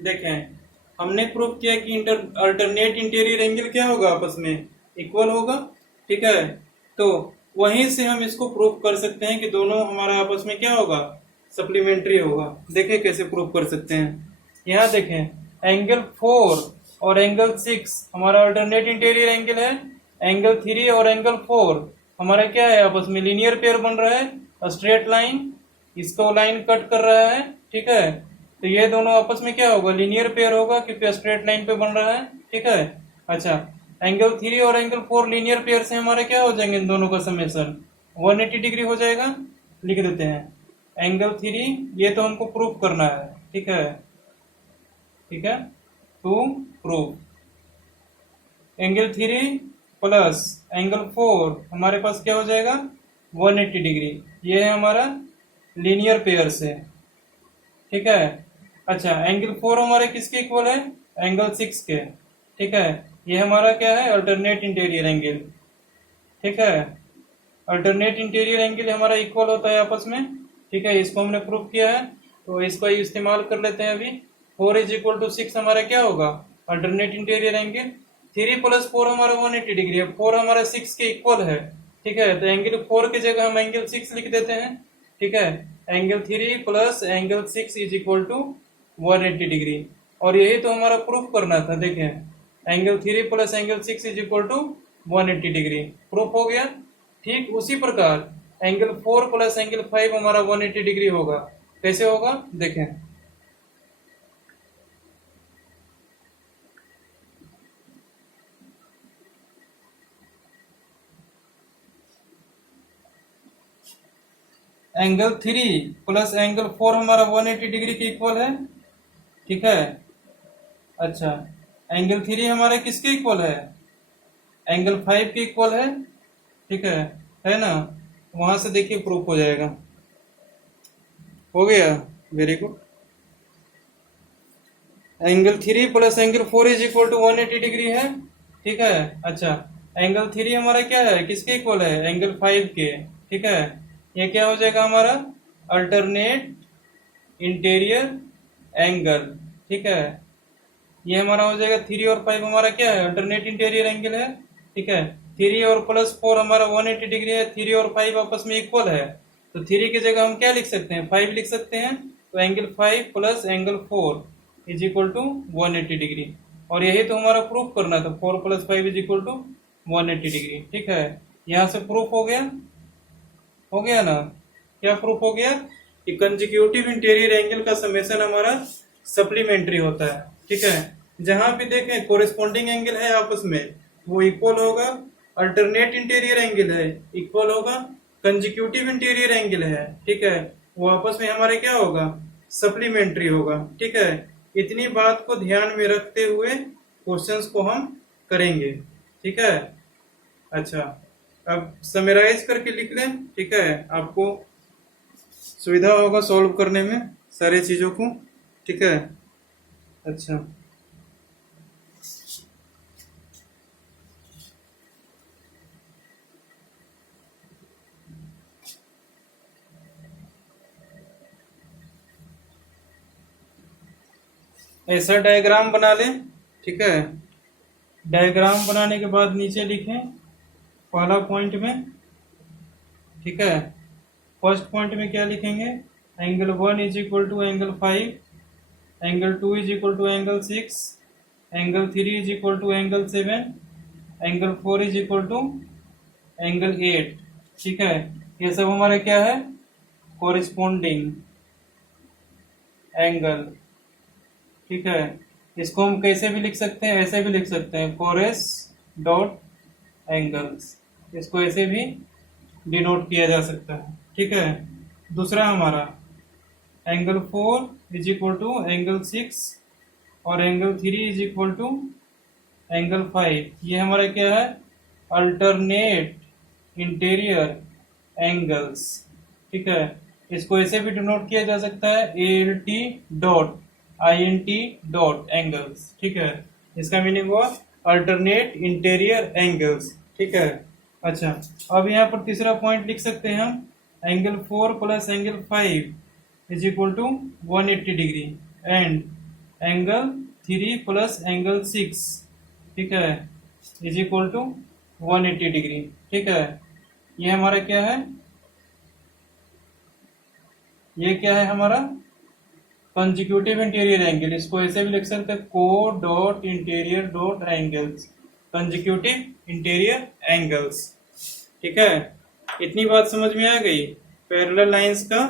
देखें हमने प्रूफ किया कि अल्टरनेट इंटीरियर एंगल क्या होगा, आपस में इक्वल होगा। ठीक है, तो वहीं से हम इसको प्रूफ कर सकते हैं कि दोनों हमारा आपस में क्या होगा, सप्लीमेंट्री होगा। देखें कैसे प्रूफ कर सकते हैं, यहाँ देखें एंगल 4 और एंगल 6 हमारा अल्टरनेट इंटीरियर एंगल है, एंगल 3 और एंगल 4 हमारा क्या है, आपस में लीनियर पेयर बन रहा है, स्ट्रेट लाइन इसको लाइन कट कर रहा है, ठीक है। तो ये दोनों आपस में क्या होगा, लीनियर पेयर होगा क्योंकि स्ट्रेट लाइन पे बन रहा है, ठीक है। अच्छा, एंगल 3 और एंगल 4 लीनियर पेयर से हमारे क्या हो जाएंगे, इन दोनों का समेशन 180 डिग्री हो जाएगा। लिख देते हैं एंगल 3, ये तो हमको प्रूफ करना है, ठीक है, ठीक है, to proof angle 3 plus angle 4 हमारे पास क्या हो जाएगा 180 डिग्री। ये है हमारा लीनियर पेयर से, ठीक है। अच्छा, एंगल 4 हमारे किसके इक्वल है, एंगल 6 के, ठीक है। ये हमारा क्या है, अल्टरनेट इंटीरियर एंगल, ठीक है। अल्टरनेट इंटीरियर एंगल हमारा इक्वल होता है आपस में, ठीक है। इसको हमने प्रूफ किया है तो इसको इस्तेमाल कर लेते हैं अभी। 4 इज इक्वल टू 6 हमारा क्या होगा, अल्टरनेट इंटीरियर एंगल। 3 प्लस 4 हमारा 180 डिग्री है, 4 हमारा 6 के इक्वल है, ठीक है। तो एंगल 4 की जगह हम एंगल 6 लिख देते हैं, ठीक है। Angle 3 plus angle 6 is equal to 180 degree. और यही तो हमारा प्रूफ करना था, देखें angle 3 plus angle 6 is equal to 180 degree, proof हो गया। ठीक उसी प्रकार एंगल 4 प्लस एंगल 5 हमारा 180 डिग्री होगा। कैसे होगा देखें, एंगल 3 प्लस एंगल 4 हमारा 180 डिग्री के इक्वल है, ठीक है। अच्छा, एंगल 3 हमारे किसके इक्वल है, एंगल 5 के इक्वल है, ठीक है ना। वहां से देखिए प्रूफ हो जाएगा, हो गया, very good. Angle 3 plus angle 4 is equal to 180 degree है, ठीक है। अच्छा, एंगल 3 हमारा क्या है, किसके इक्वल है, एंगल 5 के, ठीक है। ये क्या हो जाएगा हमारा अल्टरनेट इंटीरियर एंगल, ठीक है। ये हमारा हो जाएगा 3 और 5 हमारा क्या है, अल्टरनेट इंटीरियर एंगल है, ठीक है। 3 और प्लस 4 हमारा 180 डिग्री है, 3 और 5 आपस में इक्वल है, तो 3 की जगह हम क्या लिख सकते हैं, 5 लिख सकते हैं। तो angle 5 plus angle 4 is equal to 180 degree. और यही तो हमारा प्रूफ करना था, 4 plus 5 is equal to 180 degree, ठीक है। यहाँ से प्रूफ हो गया ना। क्या प्रूफ हो गया कि कंसेक्यूटिव इंटीरियर एंगल का समेशन हमारा सप्लीमेंट्री होता है, ठीक है। जहां भी देखें कोरिस्पॉन्डिंग एंगल है आपस में वो इक्वल होगा, अल्टरनेट इंटीरियर एंगल है इक्वल होगा, कंसेक्यूटिव इंटीरियर एंगल है, ठीक है, वो आपस में हमारे क्या होगा, सप्लीमेंट्री होगा, ठीक है। इतनी बात को ध्यान में रखते हुए क्वेश्चंस को हम करेंगे, ठीक है। अच्छा, अब समराइज करके लिख लें, ठीक है, आपको सुविधा होगा सॉल्व करने में सारी चीजों को, ठीक है। अच्छा, ऐसा डायग्राम बना लें, ठीक है। डायग्राम बनाने के बाद नीचे लिखें पहला पॉइंट में, ठीक है। फर्स्ट पॉइंट में क्या लिखेंगे, angle 1 is equal to angle 5, angle 2 is equal to angle 6, angle 3 is equal to angle 7, angle 4 is equal to angle 8, ठीक है। ये सब हमारे क्या है, कोरिस्पोंडिंग एंगल, ठीक है। इसको हम कैसे भी लिख सकते हैं, ऐसे भी लिख सकते हैं, कोरेस डॉट एंगल्स, इसको ऐसे भी डिनोट किया जा सकता है, ठीक है। दूसरा हमारा angle 4 is equal to angle 6 और angle 3 is equal to angle 5। ये हमारा क्या है, अल्टरनेट इंटीरियर एंगल्स, ठीक है। इसको ऐसे भी डिनोट किया जा सकता है, ALT dot INT dot angles, ठीक है। इसका मीनिंग हुआ अल्टरनेट इंटीरियर एंगल्स, ठीक है। अच्छा, अब यहाँ पर तीसरा पॉइंट लिख सकते हैं हम, angle 4 plus angle 5 is equal to 180 degree and angle 3 plus angle 6, ठीक है, इज इक्वल टू 180 डिग्री, ठीक है। ये हमारा क्या है, ये क्या है हमारा कंसेक्यूटिव इंटीरियर एंगल। इसको ऐसे भी लिख सकते हैं, co dot interior dot angles, consecutive interior angles, ठीक है, इतनी बात समझ में आ गई। पैरेलल लाइंस का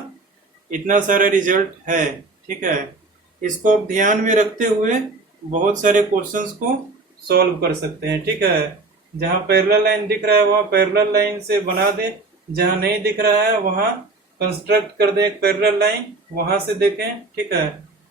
इतना सारा रिजल्ट है। ठीक है, इसको आप ध्यान में रखते हुए बहुत सारे क्वेश्चंस को सॉल्व कर सकते हैं। ठीक है, जहां पैरेलल लाइन दिख रहा है वहां पैरेलल लाइन से बना दे, जहां नहीं दिख रहा है वहां कंस्ट्रक्ट कर दे एक पैरेलल लाइन, वहां से देखें। ठीक है,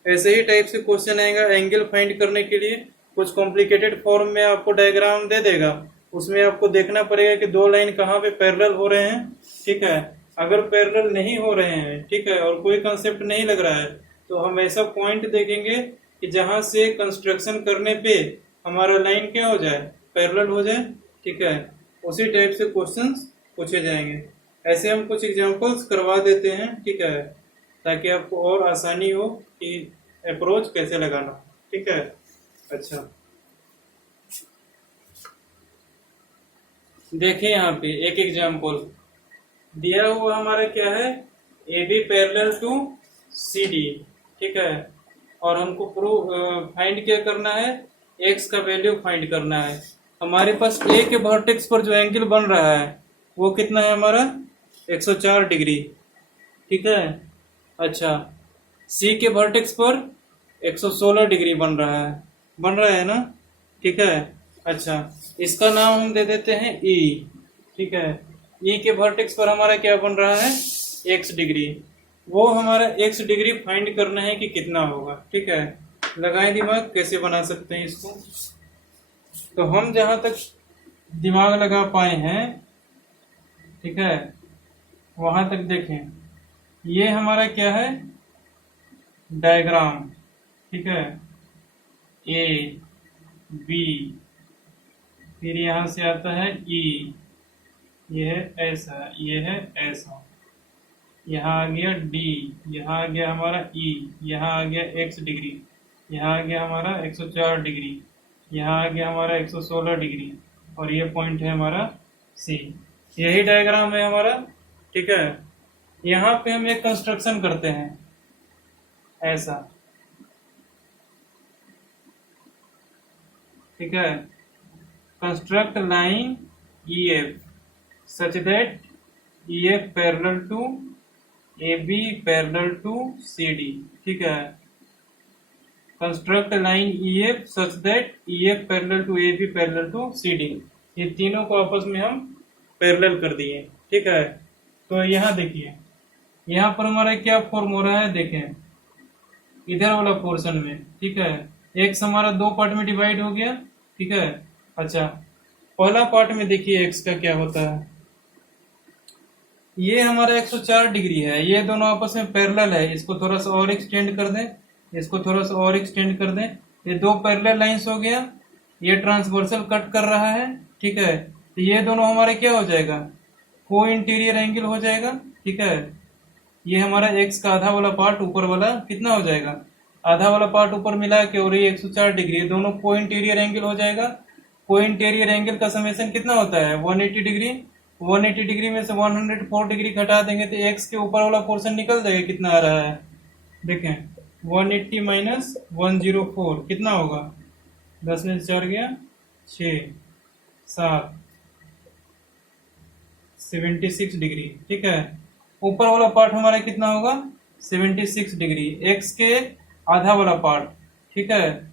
ऐसे ही टाइप से क्वेश्चन आएगा एंगल फाइंड करने के लिए। कुछ कॉम्प्लिकेटेड फॉर्म में आपको डायग्राम दे देगा, उसमें आपको देखना पड़ेगा कि दो लाइन कहाँ पे पैरेलल हो रहे हैं। ठीक है, अगर पैरेलल नहीं हो रहे हैं, ठीक है, और कोई कंसेप्ट नहीं लग रहा है, तो हम ऐसा पॉइंट देखेंगे कि जहां से कंस्ट्रक्शन करने पे हमारा लाइन क्या हो जाए, पैरेलल हो जाए। ठीक है, उसी टाइप से क्वेश्चंस पूछे जाएंगे। ऐसे हम कुछ एग्जांपल्स करवा देते हैं। ठीक है, ताकि आपको और आसानी हो कि अप्रोच कैसे लगाना। ठीक है, अच्छा देखिए यहाँ पे एक एग्जांपल दिया हुआ हमारा क्या है, A B parallel to C D. ठीक है, और हमको प्रूव फाइंड क्या करना है, एक्स का वैल्यू फाइंड करना है। हमारे पास ए के वर्टेक्स पर जो एंगल बन रहा है वो कितना है हमारा, 104 डिग्री। ठीक है, अच्छा सी के वर्टेक्स पर 116 डिग्री बन रहा है ना। ठीक है, अच्छा इसका नाम हम दे देते हैं ई। ठीक है, ई के वर्टेक्स पर हमारा क्या बन रहा है, एक्स डिग्री। वो हमारा एक्स डिग्री फाइंड करना है कि कितना होगा। ठीक है, लगाएं दिमाग, कैसे बना सकते हैं इसको। तो हम जहां तक दिमाग लगा पाए हैं, ठीक है, वहां तक देखें। ये हमारा क्या है, डायग्राम। ठीक है, ए बी, फिर यहां से आता है ई, ये है ऐसा, ये है ऐसा, यहाँ आ गया डी, यहाँ आ गया हमारा ई, यहाँ आ गया एक्स डिग्री, यहाँ आ गया हमारा 104 डिग्री, यहाँ आ गया हमारा 116 डिग्री, और ये पॉइंट है हमारा सी। यही डायग्राम है हमारा। ठीक है, यहाँ पे हम एक कंस्ट्रक्शन करते हैं ऐसा। ठीक है, construct line E F such that E F parallel to A B parallel to C D. ठीक है, construct line E F such that E F parallel to A B parallel to C D. ये तीनों को आपस में हम parallel कर दिए। ठीक है, तो यहाँ देखिए, यहाँ पर हमारा क्या फॉर्म हो रहा है, देखें इधर वाला पोर्शन में। ठीक है, एक्स हमारा दो पार्ट में डिवाइड हो गया। ठीक है, अच्छा पहला पार्ट में देखिए एक्स का क्या होता है, ये हमारा 104 डिग्री है, ये दोनों आपस में पैरेलल है। इसको थोड़ा सा और एक्सटेंड कर दें, इसको थोड़ा सा और एक्सटेंड कर दें, ये दो पैरेलल लाइंस हो गया। ये ट्रांसवर्सल कट कर रहा है। ठीक है, तो ये दोनों हमारे क्या हो जाएगा, को इंटीरियर एंगल हो जाएगा। ठीक है, ये हमारा एक्स का आधा वाला पार्ट ऊपर वाला कितना हो जाएगा, आधा वाला पार्ट ऊपर मिला के, और ये 104 डिग्री, दोनों को इंटीरियर एंगल हो जाएगा। को इंटीरियर एंगल का समेशन कितना होता है, 180 डिग्री। 180 डिग्री में से 104 डिग्री घटा देंगे तो एक्स के ऊपर वाला पोर्शन निकल जाएगा। कितना आ रहा है, देखें 180 माइनस 104 कितना होगा, 10 में से 4 गया 6, 7, 76 डिग्री। ठीक है, ऊपर वाला पार्ट हमारा कितना होगा, 76 डिग्री, एक्स के आधा वाला पार्ट। ठीक है,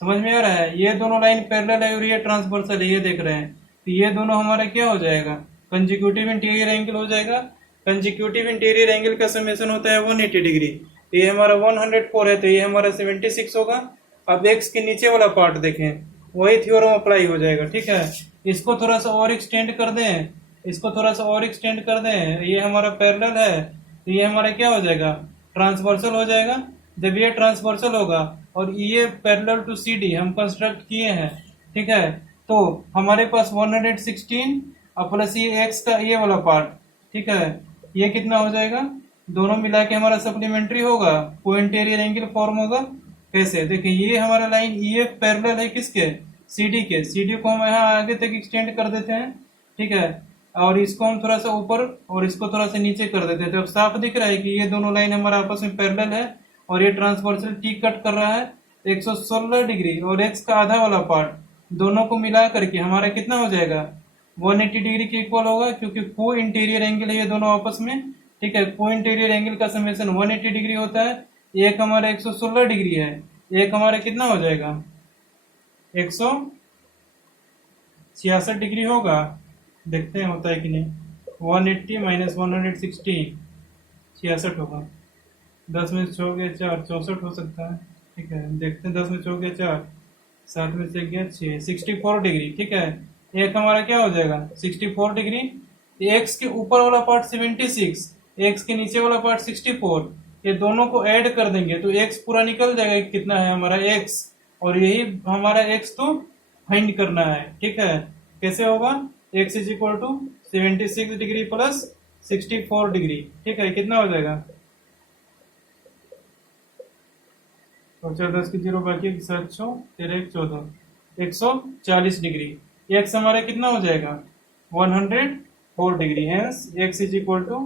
समझ में आ रहा है। ये दोनों लाइन पैरेलल है और ये ट्रांसवर्सल है, ये देख रहे हैं। तो ये दोनों हमारा क्या हो जाएगा, कंजिक्यूटिव इंटीरियर एंगल हो जाएगा। कंजिक्यूटिव इंटीरियर एंगल का समेशन होता है 180 डिग्री। तो ये हमारा 104 है, तो ये हमारा 76 होगा। अब एक्स के नीचे वाला पार्ट देखें, वही थ्योरम अप्लाई हो जाएगा। ठीक है, इसको थोड़ा सा और एक्सटेंड कर दें, इसको थोड़ा सा और एक्सटेंड कर दें, ये हमारा पैरेलल है, तो ये हमारा क्या हो जाएगा, ट्रांसवर्सल हो जाएगा। जब ये ट्रांसवर्सल होगा और ये पैरेलल टू सी डी हम कंस्ट्रक्ट किए हैं। ठीक है, तो हमारे पास 116 और प्लस ये एक्स का ये वाला पार्ट। ठीक है, ये कितना हो जाएगा, दोनों मिला के हमारा सप्लीमेंट्री होगा, को इंटीरियर एंगल फॉर्म होगा। कैसे, देखिए ये हमारा लाइन ई एफ पैरेलल है किसके, सी डी के। सी डी को हम यहाँ आगे तक एक्सटेंड कर देते हैं। ठीक है, और इसको हम थोड़ा सा ऊपर और इसको थोड़ा सा नीचे कर देते हैं। तो अब साफ दिख रहा है कि ये दोनों लाइन हमारा आपस में पैरेलल है और ये ट्रांसवर्सल टी कट कर रहा है 116 डिग्री, और एक्स का आधा वाला पार्ट दोनों को मिला करके हमारा कितना हो जाएगा, 180 डिग्री के इक्वल होगा, क्योंकि को इंटीरियर एंगल है ये दोनों आपस में, ठीक है। को इंटीरियर एंगल का समेशन 180 डिग्री होता है। एक हमारा 116 डिग्री है, एक हमारा कितना हो जाएगा 166 डिग्री होगा। देखते हैं होता है कि नहीं। 180 माइनस 160 66 होगा। 10 में से 6 गया 4, 64 हो सकता है, ठीक है। देखते हैं 10 में 6 गया 4, 7 में से गया 6, 64 डिग्री, ठीक है। एक हमारा क्या हो जाएगा 64 डिग्री। एक्स के ऊपर वाला पार्ट 76, एक्स के नीचे वाला पार्ट 64, ये दोनों को ऐड कर देंगे तो एक्स पूरा निकल जाएगा। कितना है हमारा एक्स, और यही हमारा एक्स तो फाइंड करना है, ठीक है। कैसे होगा, x is equal to 76 degree plus 64 degree, ठीक है। कितना हो जाएगा, और 10 की 0 बाकी 7 6 13 14, 140 डिग्री। एक्स हमारा कितना हो जाएगा 104 degree, hence x is equal to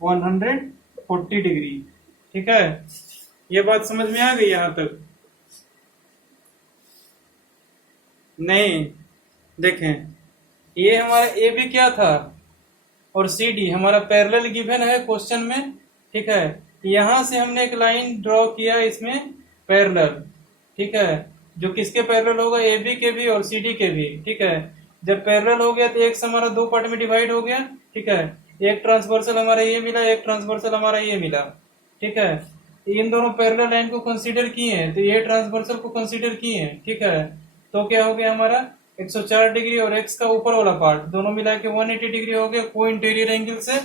140 degree, ठीक है। ये बात समझ में आ गई यहां तक? नहीं, देखें ये हमारा ए बी क्या था और सी डी हमारा पैरेलल गिवन है क्वेश्चन में, ठीक है। यहां से हमने एक लाइन ड्रॉ किया इसमें पैरेलल, ठीक है, जो किसके पैरेलल होगा, ए बी के भी और सी डी के भी, ठीक है। जब पैरेलल हो गया तो एक हमारा दो पार्ट में डिवाइड हो गया, ठीक है। एक ट्रांसवर्सल हमारा ये मिला, एक ट्रांसवर्सल हमारा ये मिला, ठीक है। इन दोनों पैरेलल लाइन को कंसीडर किए हैं तो ये ट्रांसवर्सल को कंसीडर किए हैं, ठीक है। तो क्या हो गया हमारा 104 डिग्री और एक्स का ऊपर वाला पार्ट दोनों मिला के 180 डिग्री हो गया को इंटीरियर एंगल से,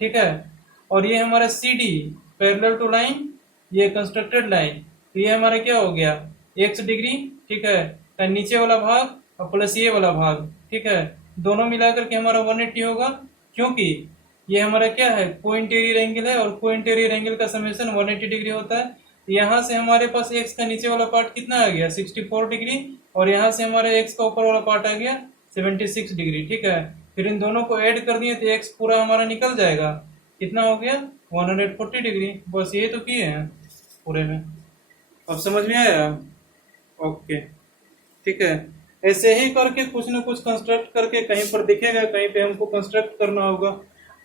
ठीक है। और ये हमारा C D parallel to line, ये कंस्ट्रक्टेड लाइन, तो ये हमारा क्या हो गया x डिग्री, ठीक है, नीचे वाला भाग और प्लस ये वाला भाग, ठीक है। दोनों मिलाकर के हमारा 180 होगा, क्योंकि ये हमारा क्या है को इंटीरियर एंगल है और को इंटीरियर एंगल का समेशन 180 डिग्री होता है। यहाँ से हमारे पास x का नीचे वाला पार्ट कितना आ गया 64 डिग्री, और यहाँ से हमारे x का ऊपर वाला पार्ट आ गया 76 डिग्री, ठीक है। फिर इन दोनों को ऐड कर दिए तो x पूरा हमारा निकल जाएगा, कितना हो गया 140 डिग्री। बस ये तो किए हैं पूरे में, अब समझ में आया? ओके, ठीक है। ऐसे ही करके कुछ ना कुछ कंस्ट्रक्ट करके कहीं पर दिखेगा, कहीं पे हमको कंस्ट्रक्ट करना होगा।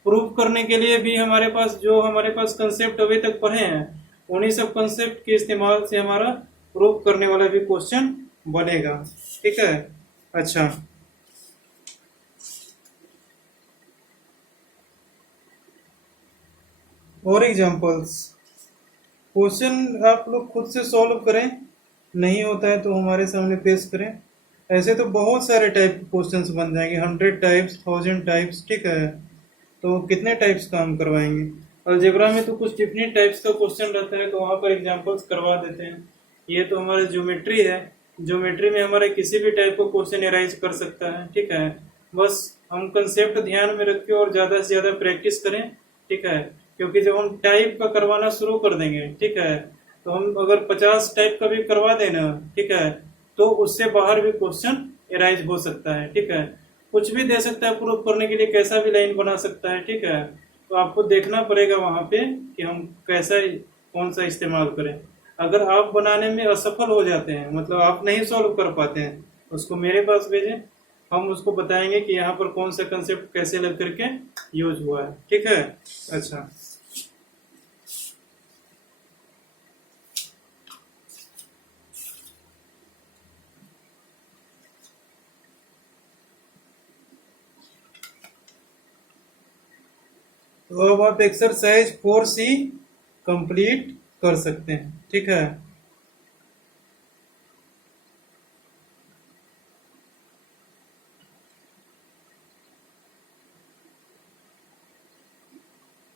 प्रूव करने के लिए भी हमारे पास कंसेप्ट अभी तक पढ़े हैं, उन्हीं सब कंसेप्ट के इस्तेमाल से हमारा प्रूव करने वाला भी क्वेश्चन बनेगा, ठीक है। अच्छा, और एग्जांपल्स, क्वेश्चन आप लोग खुद से सॉल्व करें, नहीं होता है तो हमारे सामने पेश करें। ऐसे तो बहुत सारे टाइप के क्वेश्चंस बन जाएंगे, 100 टाइप्स 1000 टाइप्स, ठीक है। तो कितने टाइप्स का हम करवाएंगे। अलजेब्रा में तो कुछ डिफरेंट टाइप्स का क्वेश्चन रहता है तो वहां पर एग्जांपल्स करवा देते हैं। ये तो हमारा ज्योमेट्री है, ज्योमेट्री में हमारे किसी भी टाइप का क्वेश्चन एराइज कर सकता है, ठीक है। बस हम कंसेप्ट ध्यान में रख के और ज्यादा से ज्यादा प्रैक्टिस करें, ठीक है। क्योंकि जब हम टाइप का करवाना शुरू कर देंगे, ठीक है, तो हम अगर 50 टाइप का भी करवा देना, ठीक है, तो उससे बाहर भी क्वेश्चन एराइज हो सकता है, ठीक है। कुछ भी दे सकता है प्रूव करने के लिए, कैसा भी लाइन बना सकता है, ठीक है। तो आपको देखना पड़ेगा वहां पे कि हम कैसा कौन सा इस्तेमाल करें। अगर आप बनाने में असफल हो जाते हैं, मतलब आप नहीं सॉल्व कर पाते हैं, उसको मेरे पास भेजें, हम उसको बताएंगे कि यहाँ पर कौन सा कंसेप्ट कैसे लग करके यूज हुआ है, ठीक है। अच्छा, तो अब आप एक्सरसाइज 4C कंप्लीट कर सकते हैं, ठीक है।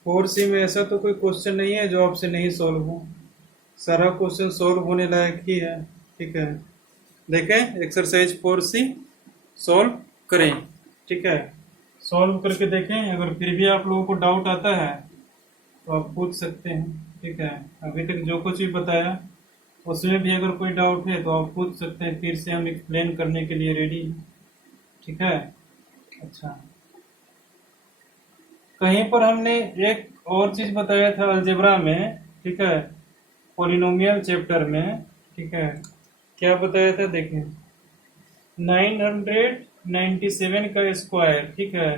फोर सी में ऐसा तो कोई क्वेश्चन नहीं है जो आपसे नहीं सॉल्व हो, सारा क्वेश्चन सॉल्व होने लायक ही है, ठीक है। देखें एक्सरसाइज 4C सॉल्व करें, ठीक है। सॉल्व करके देखें, अगर फिर भी आप लोगों को डाउट आता है तो आप पूछ सकते हैं, ठीक है। अभी तक जो कुछ भी बताया उसमें भी अगर कोई डाउट है तो आप पूछ सकते हैं, फिर से हम एक्सप्लेन करने के लिए रेडी हैं, ठीक है। अच्छा, कहीं पर हमने एक और चीज बताया था अलजेब्रा में, ठीक है, पॉलिनोमियल चैप्टर में, ठीक है। क्या बताया था देखें, 900 97 का स्क्वायर, ठीक है।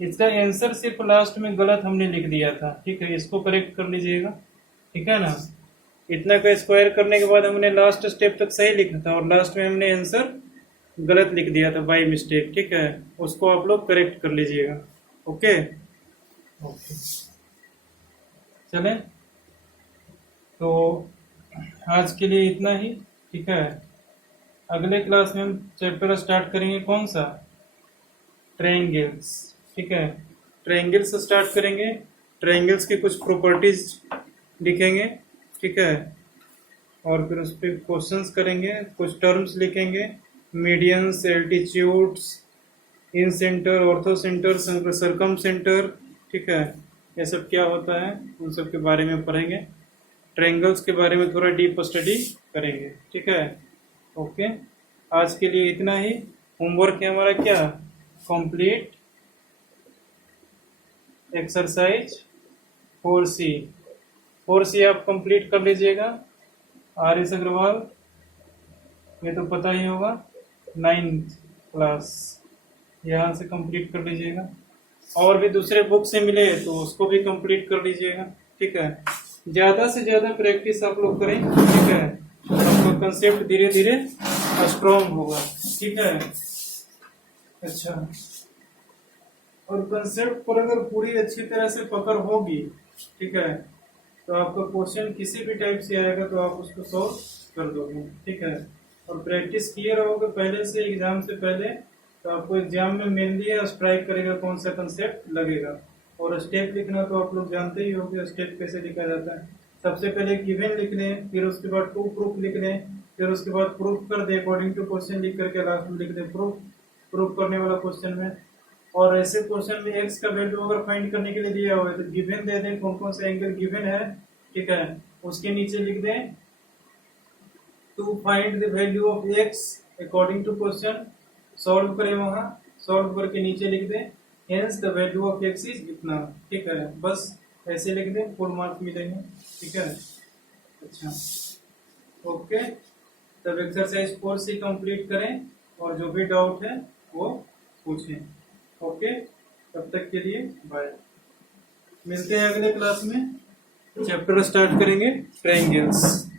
इसका आंसर सिर्फ लास्ट में गलत हमने लिख दिया था, ठीक है, इसको करेक्ट कर लीजिएगा, ठीक है ना। इतना का स्क्वायर करने के बाद हमने लास्ट स्टेप तक सही लिखा था और लास्ट में हमने आंसर गलत लिख दिया था बाय मिस्टेक, ठीक है, उसको आप लोग करेक्ट कर लीजिएगा। ओके ओके, चलें, तो आज के लिए इतना ही, ठीक है। अगले क्लास में हम चैप्टर स्टार्ट करेंगे कौन सा, ट्रायंगल्स, ठीक है। ट्रायंगल्स स्टार्ट करेंगे, ट्रायंगल्स की कुछ प्रॉपर्टीज लिखेंगे, ठीक है, और फिर उस पर क्वेश्चंस करेंगे, कुछ टर्म्स लिखेंगे, मीडियंस, एल्टीट्यूड्स, इन सेंटर, ऑर्थो सेंटर, सरकम सेंटर, ठीक है, ये सब क्या होता है उन सब के बारे में पढ़ेंगे। ट्रायंगल्स के बारे में थोड़ा डीप स्टडी करेंगे, ठीक है। ओके, आज के लिए इतना ही। होमवर्क है हमारा क्या, कंप्लीट एक्सरसाइज 4C। 4C आप कंप्लीट कर लीजिएगा। आर.एस. अग्रवाल, ये तो पता ही होगा, 9th क्लास, यहाँ से कंप्लीट कर लीजिएगा। और भी दूसरे बुक से मिले तो उसको भी कंप्लीट कर लीजिएगा, ठीक है। ज़्यादा से ज़्यादा प्रैक्टिस आप लोग करें, ठीक है, आपका कंसेप्ट धीरे धीरे स्ट्रॉन्ग होगा, ठीक है। अच्छा, और कंसेप्ट पर अगर पूरी अच्छी तरह से पकड़ होगी, ठीक है, तो आपका क्वेश्चन किसी भी टाइप से आएगा तो आप उसको सॉल्व कर दोगे, ठीक है। और प्रैक्टिस किए रहोगे पहले से, एग्जाम से पहले, तो आपको एग्जाम में मेनली स्ट्राइक करेगा कौन सा कंसेप्ट लगेगा। और स्टेप लिखना तो आप लोग जानते ही होंगे स्टेप कैसे लिखा जाता है। सबसे पहले गिवन लिख लें, फिर उसके बाद टू प्रूफ लिख लें, फिर उसके बाद प्रूफ कर दे अकॉर्डिंग टू क्वेश्चन लिख करके लास्ट में लिख दे प्रूफ करने वाला क्वेश्चन में। और ऐसे क्वेश्चन में एक्स का वैल्यू अगर फाइंड करने के लिए दिया हुआ है तो गिवन दे दें कौन कौन सा एंगल गिवन है, ठीक है, उसके नीचे लिख दें to find the value of x according to question, solve करें, वहां सॉल्व करके नीचे लिख दें hence the value of x is इतना, ठीक है, बस ऐसे लिख दें, फुल मार्क्स मिलेंगे, ठीक है। अच्छा, ओके, तब एक्सरसाइज 4C कंप्लीट करें और जो भी डाउट है वो पूछें। ओके, तब तक के लिए बाय, मिलते हैं अगले क्लास में, चैप्टर स्टार्ट करेंगे ट्रायंगल्स।